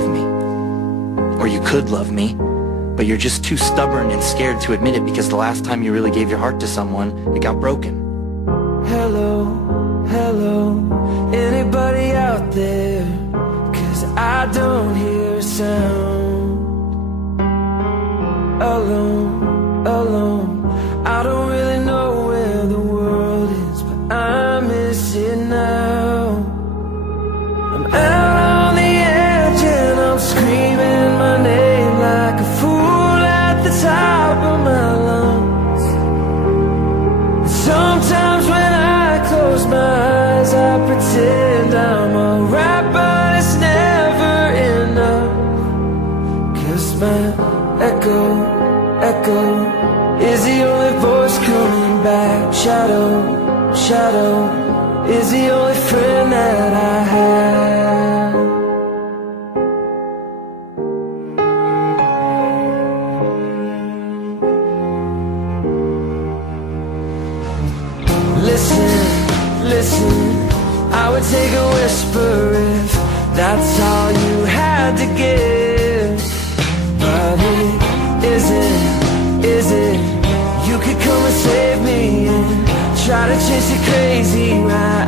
love me. Or you could love me, but you're just too stubborn and scared to admit it because the last time you really gave your heart to someone, it got broken. Hello, hello, anybody out there? 'Cause I don't hear a sound. Alone, alone, I don't really know where the world is, but I miss it now. I'm out on the edge and I'm screaming my name like a fool at the top of my lungs. Sometimes when I close my eyes, I pretend I'm alright, but it's never enough. 'Cause my echo is the only voice coming back. Shadow is the only friend that I have. Listen, I would take a whisper if that's all you had to give. But it isn't. You could come and save me and try to chase it crazy right